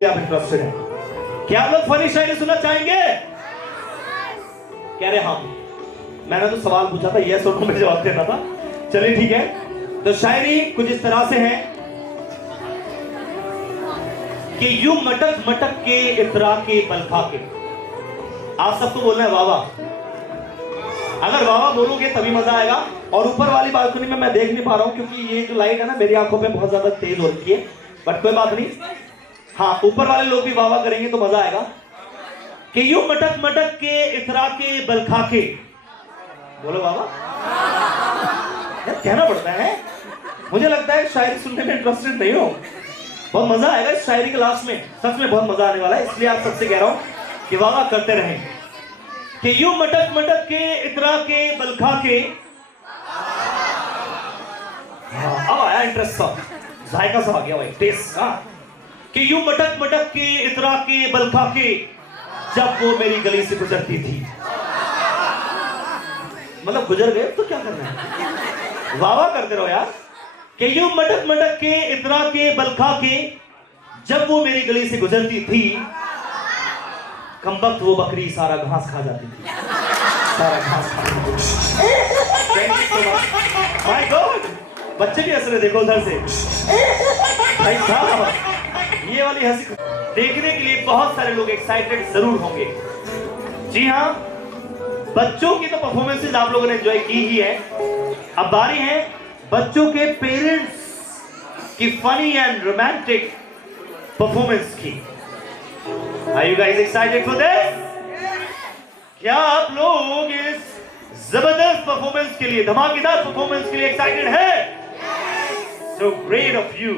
आप इंटरेस्टेड हैं? क्या आप लोग फनी शायरी सुनना चाहेंगे? कह रहे हाँ। मैंने तो सवाल पूछा था, यस और नो में जवाब देना था। चलिए ठीक है, तो शायरी कुछ इस तरह से है कि यूं मटक मटक के इतरा के बल खा के। आप सबको बोलना है वाह वाह। अगर वाह वाह बोलोगे तभी मजा आएगा। और ऊपर वाली बालकनी में मैं देख नहीं पा रहा हूं क्योंकि ये जो लाइट है ना मेरी आंखों पे बहुत ज्यादा तेज हो रही है, बट कोई बात नहीं। हाँ, ऊपर वाले लोग भी वाह वाह करेंगे तो मजा आएगा। कि यूं मटक मटक के इतरा के बल खा के। बोलो वाह वाह। कहना पड़ता है। मुझे लगता है शायरी सुनने में इंटरेस्टेड नहीं हो। बहुत मजा आएगा इस शायरी के लास्ट में, सच में बहुत मजा आने वाला है। इसलिए आप सबसे कह रहा हूं कि वाह वाह करते रहें। कि यूं मटक मटक के इतरा के बल खा के। अब आया इंटरेस्ट सा, जायका सा आ गया भाई, टेस्ट। कि यूं मटक मटक के इतरा के बल खा के जब वो मेरी गली से गुजरती थी। मतलब गुजर गए तो क्या करना है, वाह वाह करते रहो यार। कि यूं मटक मटक के इतरा के बल खा के जब वो मेरी गली से गुजरती थी, कमबख्त वो बकरी सारा घास खा जाती थी, सारा घास खा जाती थी। माय गॉड, बच्चे भी हंस रहे, देखो उधर से भाई साहब। ये वाली हंसी देखने के लिए बहुत सारे लोग एक्साइटेड जरूर होंगे। जी हाँ, बच्चों की तो परफॉर्मेंसेज आप लोगों ने एंजॉय की ही है। अब बारी है बच्चों के पेरेंट्स की फनी एंड रोमांटिक परफॉर्मेंस की। Are you guys excited for this? क्या आप लोग इस जबरदस्त परफॉर्मेंस के लिए, धमाकेदार परफॉर्मेंस के लिए एक्साइटेड है? So great of you.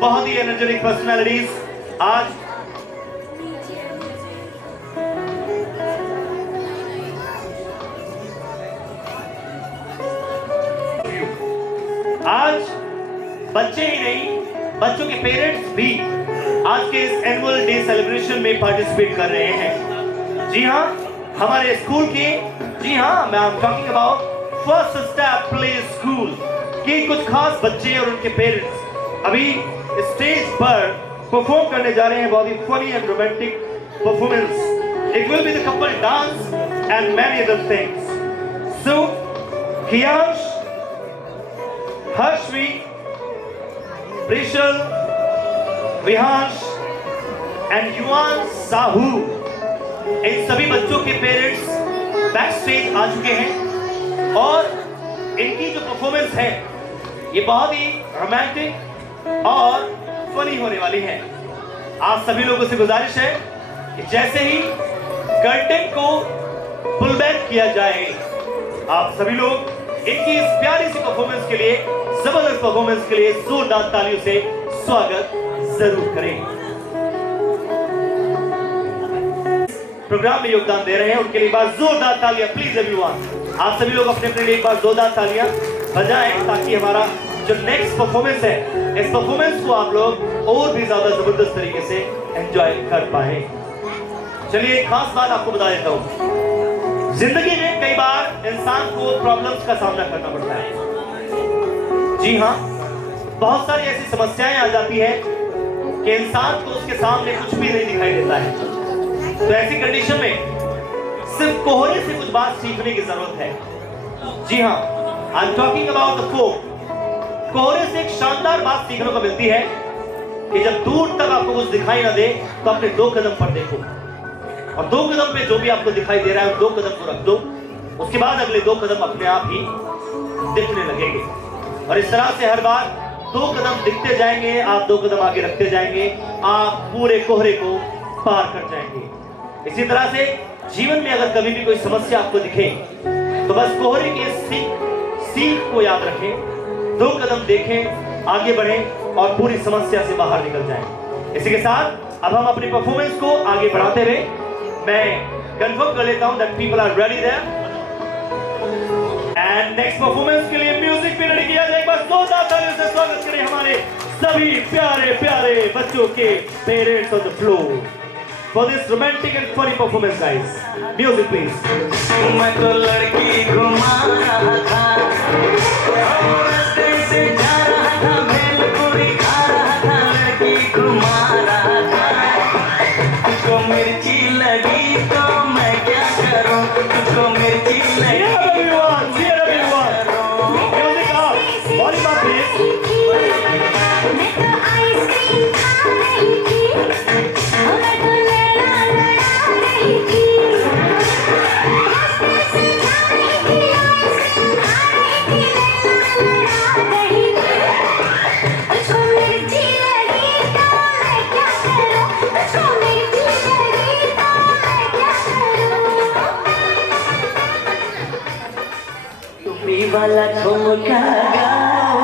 बहुत ही एनर्जेटिक पर्सनालिटीज आज बच्चे ही नहीं, बच्चों के पेरेंट्स भी आज के इस एनुअल डे सेलिब्रेशन में पार्टिसिपेट कर रहे हैं। जी हाँ, हमारे स्कूल के, जी हाँ, मैं talking about first step play school के कुछ खास बच्चे और उनके पेरेंट्स अभी स्टेज पर परफॉर्म करने जा रहे हैं। बहुत ही funny and romantic performance. It will be the couple dance and many other things. So Kiyansh, Harshvi, Prishal, Vihansh and Yuvan Sahu, इन सभी बच्चों के पेरेंट्स बैक स्टेज आ चुके हैं और इनकी जो परफॉर्मेंस है ये बहुत ही रोमांटिक और फनी होने वाली है। आप सभी लोगों से गुजारिश है कि जैसे ही कर्टेन को पुल बैक किया जाए, आप सभी लोग इनकी इस प्यारी सी परफॉर्मेंस के लिए, जबरदस्त परफॉर्मेंस के लिए जोरदार तालियों से स्वागत जरूर करें। प्रोग्राम में योगदान दे रहे हैं उनके लिए एक बार जोरदार तालियां प्लीज एवरीवन। आप सभी लोग अपने अपने लिए एक बार जोरदार तालियां बजाएं ताकि हमारा जो नेक्स्ट परफॉर्मेंस है, इस परफॉर्मेंस को आप लोग और भी ज्यादा जबरदस्त तरीके से एंजॉय कर पाए। चलिए एक खास बात आपको बता देता हूं। जिंदगी में कई बार इंसान को प्रॉब्लम्स का सामना करना पड़ता है। जी हाँ, बहुत सारी ऐसी समस्याएं आ जाती है कि इंसान को उसके सामने कुछ भी नहीं दिखाई देता है। तो ऐसी कंडीशन में सिर्फ कोहरे से कुछ बात सीखने की जरूरत है। जी हाँ, I am talking about the fog. कोहरे से एक शानदार बात सीखने को मिलती है कि जब दूर तक आपको कुछ दिखाई ना दे तो अपने 2 कदम पर देखो, और 2 कदम पे जो भी आपको दिखाई दे रहा है 2 कदम को रख दो, उसके बाद अगले 2 कदम अपने आप ही दिखने लगेंगे। और इस तरह से हर बार 2 कदम दिखते जाएंगे, आप 2 कदम आगे रखते जाएंगे, आप पूरे कोहरे को पार कर जाएंगे। इसी तरह से जीवन में अगर कभी भी कोई समस्या आपको दिखे तो बस कोहरे की सीख को याद रखें, 2 कदम देखें, आगे बढ़ें और पूरी समस्या से बाहर निकल जाएं। इसी के साथ अब हम अपनी परफॉर्मेंस को आगे बढ़ाते हुए मैं कंफर्म कर लेता हूं that people are ready there and next performance के लिए म्यूजिक भी रेडी किया जाए। बस जोरदार तालियों से स्वागत करें हमारे सभी प्यारे प्यारे बच्चों के parents on the floor for this romantic and funny performance guys. Music please. मैं तो लड़की घुमा रहा था, रास्ते से जा रहा था, भेलपुरी खा रहा था, लड़की घुमा रहा था। वाला ठुमका गाओ,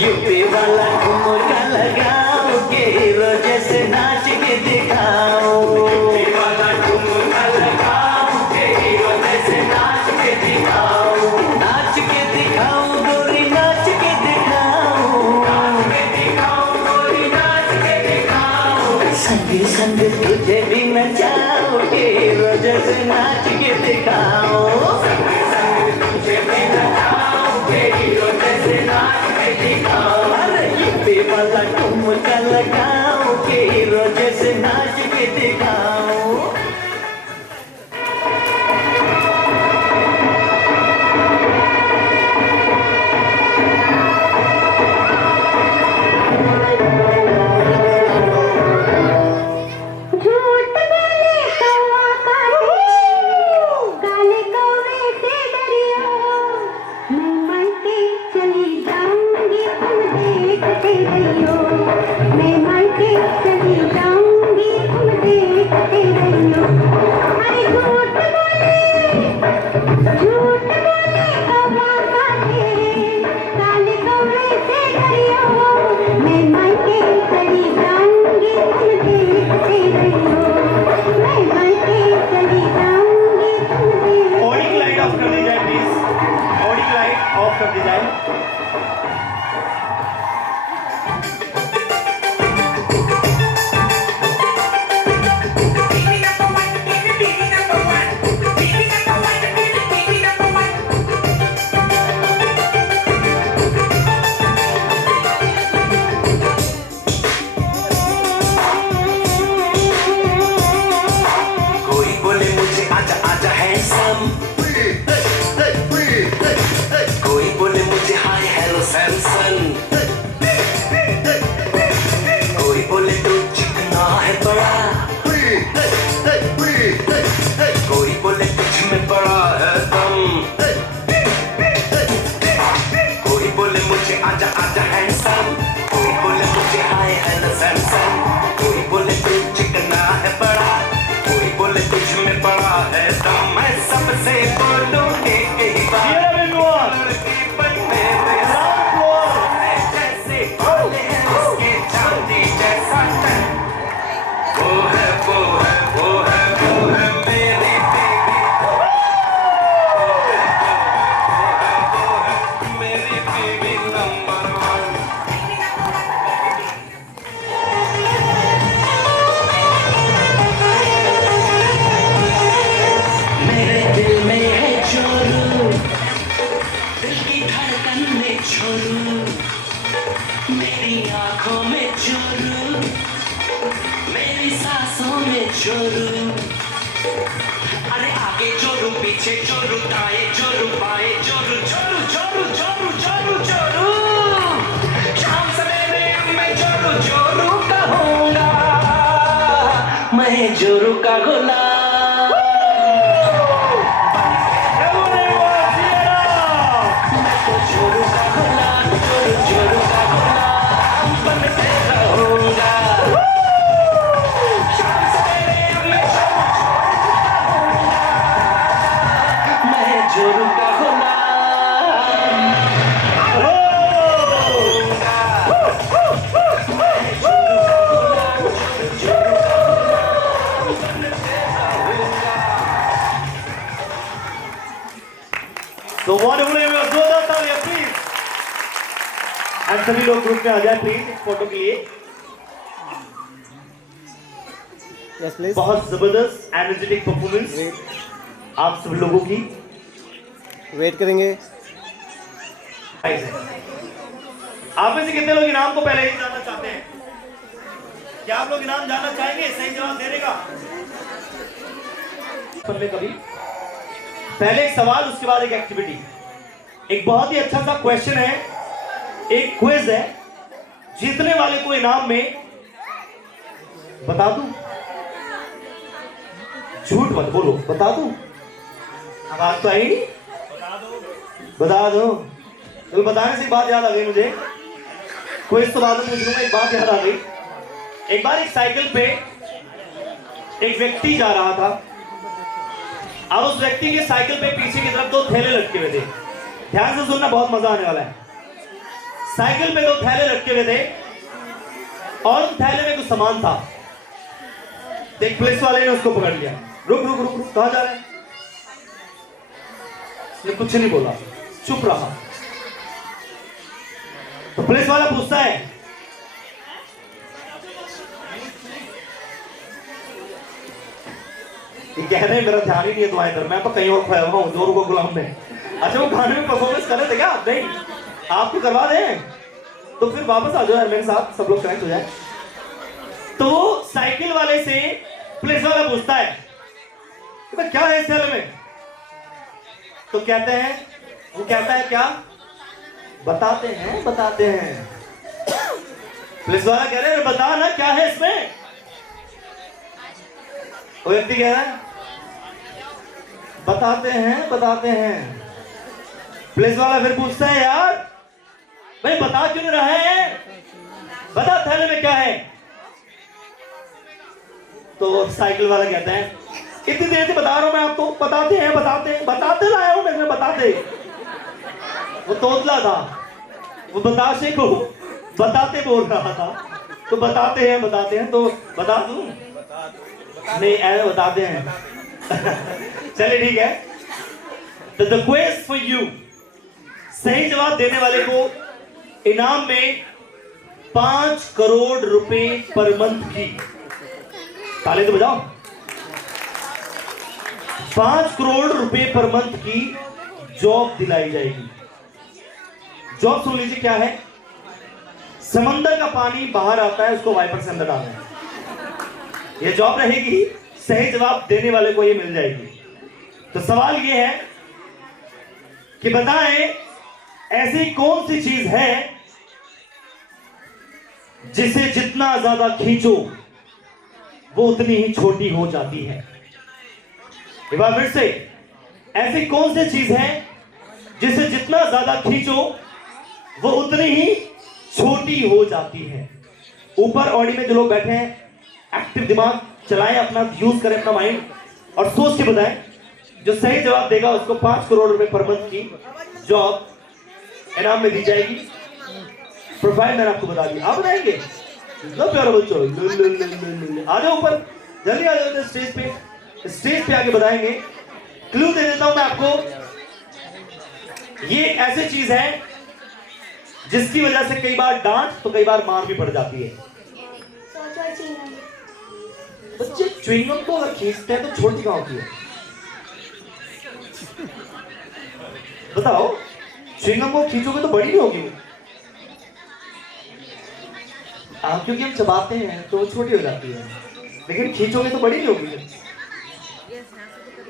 यूपी वाला ठुमका लगाओ के हीरो जैसे नाच के दिखाओ, यूपी वाला ठुमका लगाओ के हीरो जैसे नाच के दिखाओ, नाच के दिखाओ गोरी नाच के दिखाओ, नाच के दिखाओ गोरी नाच के दिखाओ, संग संग तुझे भी नचाओ के हीरो जैसे नाच के दिखाओ, संग संग तुझे भी नचाओ के हीरो जैसे नाच के दिखाओ, अरे यूपी वाला ठुमका लगाओ के हीरो जैसे नाच के दिखाओ। अरे आगे जोरू पीछे जोरू दाएं जोरू बाएं जोरू जोरू जोरू जोरू जोरू जोरू शाम सवेरे मैं जोरू जोरू कहूँगा, मैं जोरू का गुलाम, मैं तो जोरू का गुलाम, जोरू जोरू का गुलाम बनते रहूँगा। जोरू का तो जोरदार तालियां प्लीज। एंड सभी लोग ग्रुप में आ जाए प्लीज इस फोटो के लिए। Yes please. बहुत जबरदस्त एनर्जेटिक परफॉर्मेंस आप सब लोगों की। वेट करेंगे। आप में से कितने लोग इनाम को पहले ही जानना चाहते हैं? क्या आप लोग इनाम जानना चाहेंगे? सही जवाब देने का कभी पहले एक सवाल, उसके बाद एक एक्टिविटी। एक बहुत ही अच्छा सा क्वेश्चन है, एक क्विज है। जीतने वाले को इनाम में बता दूं, झूठ मत बोलो, बता दूं, बात तो आई नहीं, बता दो। तो बताने से एक बात याद आ गई मुझे, क्विज तो बाद में पूछ लूंगा। एक बात याद आ गई, एक बार एक साइकिल पे एक व्यक्ति जा रहा था, अब उस व्यक्ति की साइकिल पे पीछे की तरफ 2 थैले लटके हुए थे। ध्यान से सुनना, बहुत मजा आने वाला है। साइकिल पे 2 थैले लटके हुए थे और उन थैले में कुछ सामान था। एक पुलिस वाले ने उसको पकड़ लिया। रुक रुक रुक रुक, कहां जा रहा है? ये कुछ नहीं बोला, चुप रहा। तो पुलिस वाला पूछता है, ये कह रहे हैं मेरा ध्यान ही नहीं है तुम्हारी तरफ, मैं तो कहीं और खोया हुआ हूं, जोर को गुलाम में। अच्छा, वो गाने में परफॉर्मेंस कर रहे थे क्या? नहीं, आपको करवा दें तो फिर वापस आ जाओ यार मेरे साथ, सब लोग कनेक्ट हो जाए। तो वो साइकिल वाले से पुलिस वाला पूछता है कि क्या है इस थैले में? तो कहते हैं, वो कहता है क्या? बताते हैं बताते हैं। पुलिस वाला कह रहे हैं बता ना क्या है इसमें। वो व्यक्ति कह रहा है बताते हैं बताते हैं। पुलिस वाला फिर पूछता है यार भाई बता क्यों नहीं रहा है, बता थैले में क्या है। तो साइकिल वाला कहता है इतनी देर से बता रहा हूं मैं आपको, बताते हैं बताते लाया हूं मैं बताते। वो तोतला था, वो बताशे को बताते बोल रहा था, तो बताते हैं तो बता दूं? नहीं, ऐसे बताते हैं। चलिए ठीक है। तो द क्वेस्ट फॉर यू, सही जवाब देने वाले को इनाम में 5 करोड़ रुपए पर मंथ की, ताली तो बजाओ, 5 करोड़ रुपए पर मंथ की जॉब दिलाई जाएगी। जॉब सुन लीजिए क्या है। समंदर का पानी बाहर आता है, उसको वाइपर से अंदर डालना है। ये जॉब रहेगी, सही जवाब देने वाले को ये मिल जाएगी। तो सवाल ये है कि बताएं ऐसी कौन सी चीज है जिसे जितना ज्यादा खींचो वो उतनी ही छोटी हो जाती है। एक बार फिर से, ऐसी कौन सी चीज है जिसे जितना ज्यादा खींचो वो उतनी ही छोटी हो जाती है। ऊपर ऑडी में जो लोग बैठे हैं, एक्टिव दिमाग चलाएं, अपना यूज करें अपना माइंड और सोच के बताएं। जो सही जवाब देगा उसको 5 करोड़ रुपए पर मंथ की जॉब इनाम में दी जाएगी। प्रोफाइल मैंने आपको बता दिया, आप बताएंगे? प्यारे बच्चों आ जाओ ऊपर, जल्दी आ जाओ स्टेज पे। स्टेज पे आके बताएंगे। क्लू दे देता हूं मैं आपको, ये ऐसी चीज है जिसकी वजह से कई बार डांट तो कई बार मार भी पड़ जाती है। बच्चे च्युइंगम तो अगर खींचते हैं तो छोटी कहां होती है? बताओ, च्युइंगम को खींचोगे तो बड़ी नहीं होगी। क्योंकि हम चबाते हैं तो छोटी हो जाती है, लेकिन खींचोगे तो बड़ी नहीं होगी।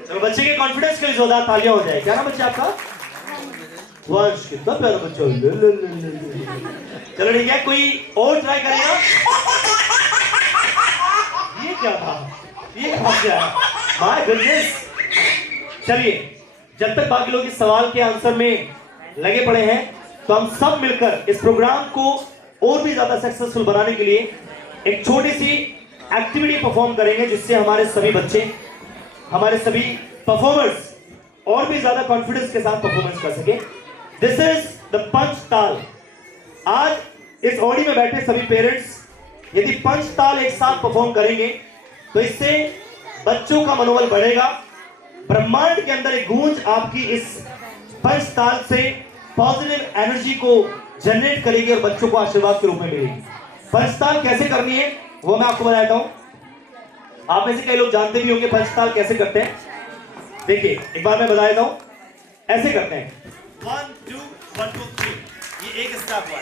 चलो बच्चे के कॉन्फिडेंस के लिए जोरदार तालियां हो जाए। क्या नाम बच्चे आपका? वंश। कितना प्यारा बच्चा। चलो ठीक है, कोई और ट्राई करेगा? ये क्या था? ये कहां से आया? My goodness. चलिए, जब तक बाकी लोग इस सवाल के आंसर में लगे पड़े हैं तो हम सब मिलकर इस प्रोग्राम को और भी ज्यादा सक्सेसफुल बनाने के लिए एक छोटी सी एक्टिविटी परफॉर्म करेंगे, जिससे हमारे सभी बच्चे, हमारे सभी परफॉर्मर्स और भी ज्यादा कॉन्फिडेंस के साथ परफॉर्मेंस कर सके। दिस इज द पंच ताल। आज इस ऑडी में बैठे सभी पेरेंट्स यदि पंच ताल एक साथ परफॉर्म करेंगे तो इससे बच्चों का मनोबल बढ़ेगा। ब्रह्मांड के अंदर एक गूंज आपकी इस पंच ताल से पॉजिटिव एनर्जी को जनरेट करेगी और बच्चों को आशीर्वाद के रूप में मिलेगी। पंचताल कैसे करनी है वो मैं आपको बताता हूं। आप में से कई लोग जानते भी होंगे पंचताल कैसे करते हैं। देखिए, एक बार मैं बता देता हूं, ऐसे करते हैं 1 2 1 2 3, ये एक स्टेप हुआ।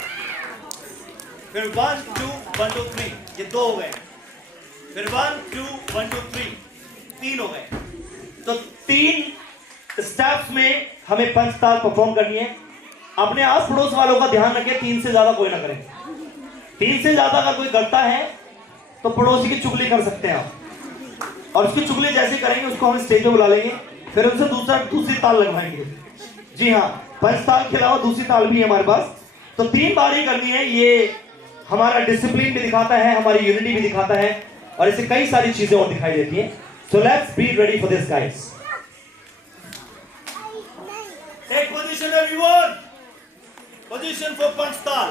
फिर 1 2 1 2 3, ये 2 हो गए। फिर 1 2 1 2 3, 3 हो गए। तो 3 स्टेप्स में हमें पंचताल परफॉर्म करनी है। अपने आस पड़ोस वालों का ध्यान रखें, 3 से ज्यादा कोई ना करें। 3 से ज्यादा अगर कोई करता है तो पड़ोसी की चुगली कर सकते हैं आप, और उसकी चुगली जैसे करेंगे उसको हम स्टेज पे बुला लेंगे, फिर उनसे दूसरी ताल लगवाएंगे। जी हाँ, पंचताल के अलावा दूसरी ताल भी है हमारे पास। तो 3 बार ही करनी है। ये हमारा डिसिप्लिन भी दिखाता है, हमारी यूनिटी भी दिखाता है, और इससे कई सारी चीजें और दिखाई देती है। So let's be ready for this guys. Take position everyone, position for Panchtal.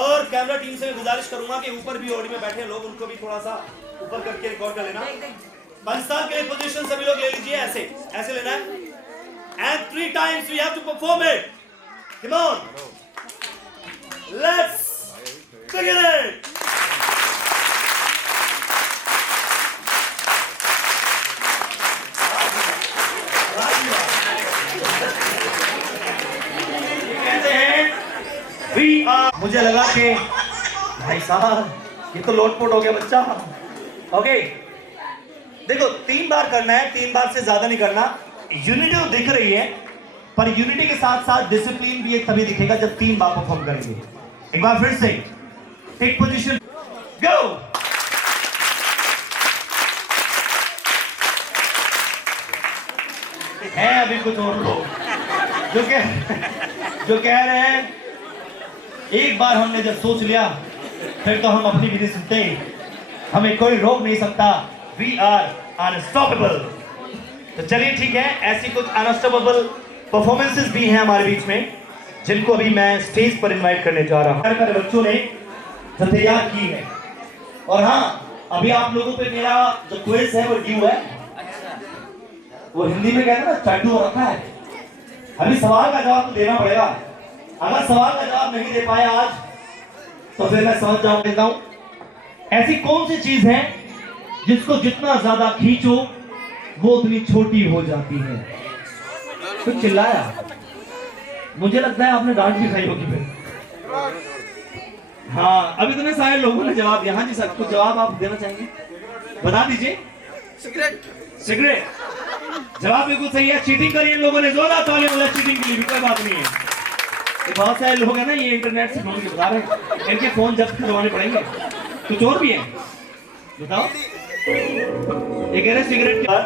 और कैमरा टीम से मैं गुजारिश करूंगा कि ऊपर भी ऑडियो में बैठे लोग उनको भी थोड़ा सा ऊपर करके रिकॉर्ड कर लेना। पंचताल के लिए पोजीशन सभी लोग ले लीजिए, ऐसे ऐसे लेना है। And 3 times we have to perform it. Come on, let's begin it. मुझे लगा कि भाई साहब ये तो लोटपोट हो गया बच्चा। ओके देखो 3 बार करना है, 3 बार से ज्यादा नहीं करना। यूनिटी तो दिख रही है, पर यूनिटी के साथ साथ डिसिप्लिन भी एक तभी दिखेगा जब 3 बार परफॉर्म करेंगे। एक बार फिर से टेक पोजीशन, गो। है अभी कुछ और लोग जो कह रहे हैं एक बार हमने जब सोच लिया फिर तो हम अपनी भी नहीं सुनते, हमें कोई रोक नहीं सकता। We are unstoppable. तो चलिए ठीक है, ऐसी कुछ अनस्टॉपेबल परफॉर्मेंसेस भी हैं हमारे बीच में, जिनको अभी मैं स्टेज पर इनवाइट करने जा रहा हूं। मेरे बच्चों ने जो तैयार की है। और हाँ, अभी आप लोगों पे मेरा जो क्विज है वो ड्यू है। वो हिंदी में कहते हैं ना, चाटू रखा है। अभी सवाल का जवाब तो देना पड़ेगा। अगर सवाल का जवाब नहीं दे पाया आज तो फिर मैं समझ जाऊंगा। ऐसी कौन सी चीज है जिसको जितना ज्यादा खींचो वो उतनी छोटी हो जाती है? तो चिल्लाया, मुझे लगता है आपने डांट भी खाई होगी फिर। हाँ, अभी तुम्हें सारे लोगों ने जवाब दिया। हाँ जी सर, कुछ जवाब आप देना चाहेंगे? बता दीजिए। सिगरेट। सिगरेट जवाब बिल्कुल सही है। चीटिंग करी इन लोगों ने, जोरदार तालियां हो चीटिंग के लिए। कोई बात नहीं है, बहुत सारे लोग हैं ना ये इंटरनेट से ढूंढ के बता रहे हैं, इनके फोन जब्त करवाने पड़ेंगे। कुछ और भी है, बताओ। ये कह रहे सिगरेट के बाद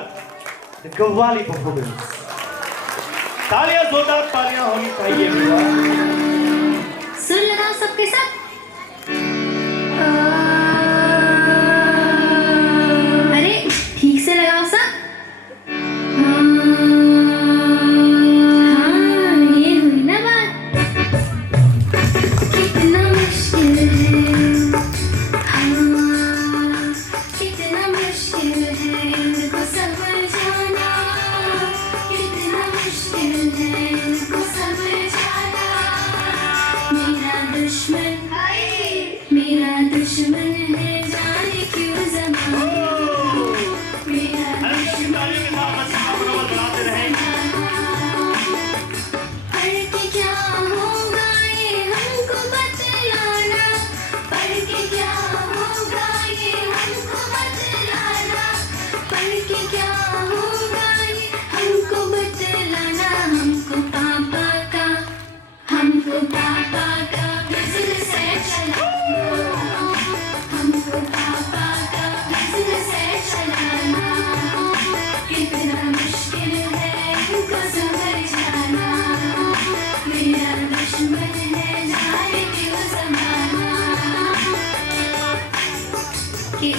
कव्वाली परफॉर्मेंस। तालियां, जोरदार तालियां होनी चाहिए। सुन लगाओ सबके साथ। अरे ठीक से लगाओ सब।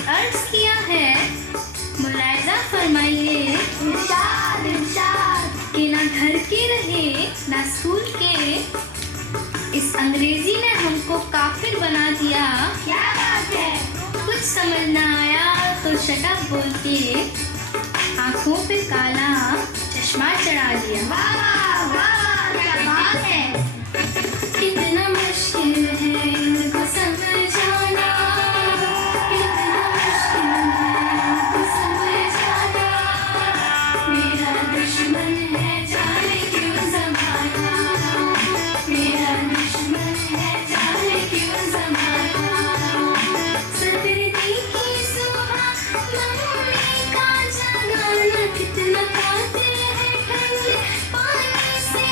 अर्ज किया है, मुलायजा फरमाइए इरशाद इरशाद कि ना घर के रहे ना स्कूल के, इस अंग्रेजी ने हमको काफिर बना दिया। क्या बात है, कुछ समझ ना आया तो शट अप बोल के आंखों पे काला चश्मा चढ़ा दिया। वाह वाह क्या बात है। कितना मुश्किल है इनको समझाना, कितना खाते हैं ठंडे पानी से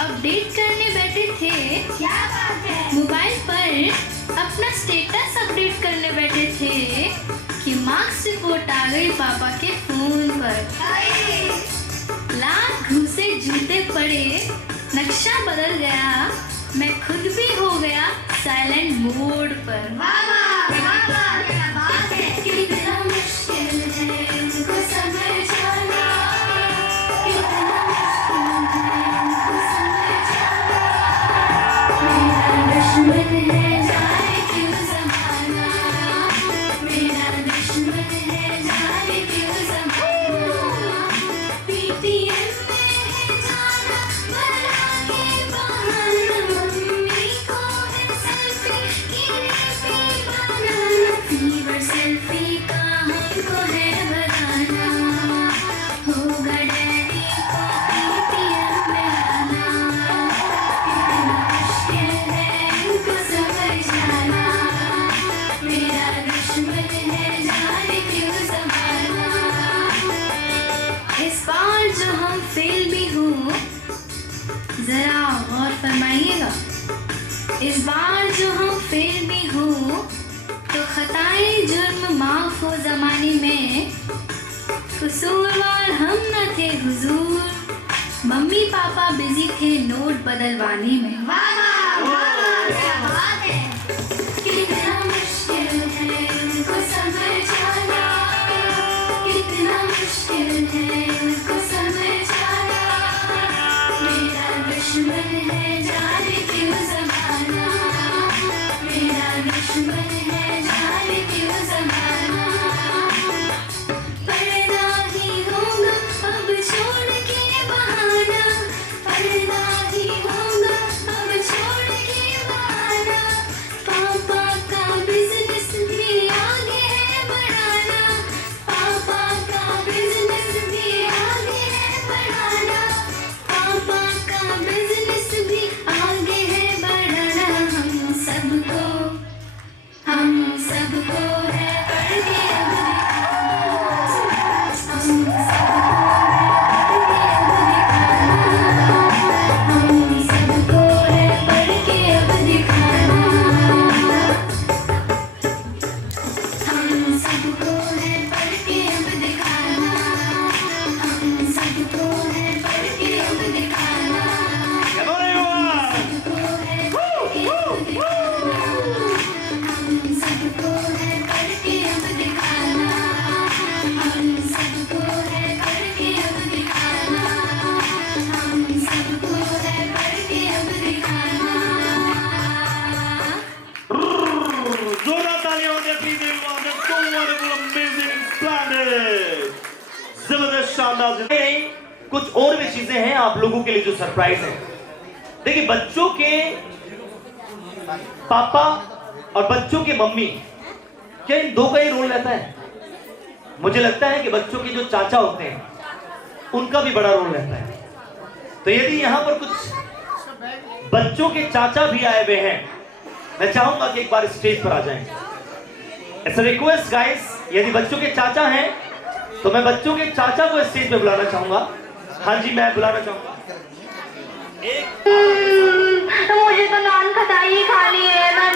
अपडेट करने बैठे थे। क्या बात है? मोबाइल पर अपना स्टेटस अपडेट करने बैठे थे कि मार्क्स रिपोर्ट आ गई पापा के फोन पर। लाख घुसे जूते पड़े, नक्शा बदल गया, मैं खुद भी हो गया साइलेंट मोड पर। कितना मुश्किल है उनको समझाना, कितना मुश्किल है उनको समझाना। मेरा दुश्मन है जाने क्यों ज़माना, मेरा दुश्मन है जाने क्यों ज़माना। PTM में है जाना बना के बहाना, मम्मी को है सेल्फी बनाना। फीवर सेल्फी का हमको है बताना, होगा डैडी को PTM में आना। कितना मुश्किल है इनको समझाना, मेरा दुश्मन है जाने क्यों ज़माना। इस बार जो हम फेल भी हुए, जरा गौर फरमाइएगा। इस बार जो हम फेल भी हो तो खताएं जुर्म माफ हो ज़माने में, कसूरवार हम न थे हुजूर, मम्मी पापा बिजी थे नोट बदलवाने में। कितना मुश्किल है उनको समझाना, कितना मुश्किल है उनको समझाना। मेरा दुश्मन है जाने क्यों ज़माना, मेरा दुश्मन है जाने क्यों ज़माना। पर्दा ही होगा अब छोड़ के बहाना, पर्दा ही होगा अब छोड़ के बहाना। पापा का बिजनेस भी आगे है बढ़ाना, पापा का बिजनेस भी आगे है बढ़ाना, पापा का बिजनेस भी आगे है बढ़ाना। हम सबको है पढ़ के अब दिखाना, हम सबको है पढ़ के अब दिखाना, हम सबको है पढ़ के अब दिखाना, हम सबको है पढ़ के अब दिखाना। Come on, everyone! हम सबको है पढ़ के अब दिखाना, हम सबको है पढ़ के अब दिखाना, हम सबको है पढ़ के अब दिखाना। जोरदार तालियां होंगी please everyone. That's so wonderful, amazing, splendid. जबरदस्त, शानदार। नहीं, कुछ और भी चीजें हैं आप लोगों के लिए जो सरप्राइज है। देखिए, बच्चों के पापा और बच्चों के मम्मी, क्या इन दो का ही रोल रहता है? मुझे लगता है कि बच्चों के जो चाचा होते हैं उनका भी बड़ा रोल रहता है। तो यदि यहाँ पर कुछ बच्चों के चाचा भी आए हुए हैं, मैं चाहूंगा कि एक बार स्टेज पर आ जाएं। इट्स अ रिक्वेस्ट गाइस, यदि बच्चों के चाचा हैं तो मैं बच्चों के चाचा को स्टेज पे बुलाना चाहूंगा। हाँ जी, मैं बुलाना चाहूंगा। मुझे तो नान खटाई खानी है, मैं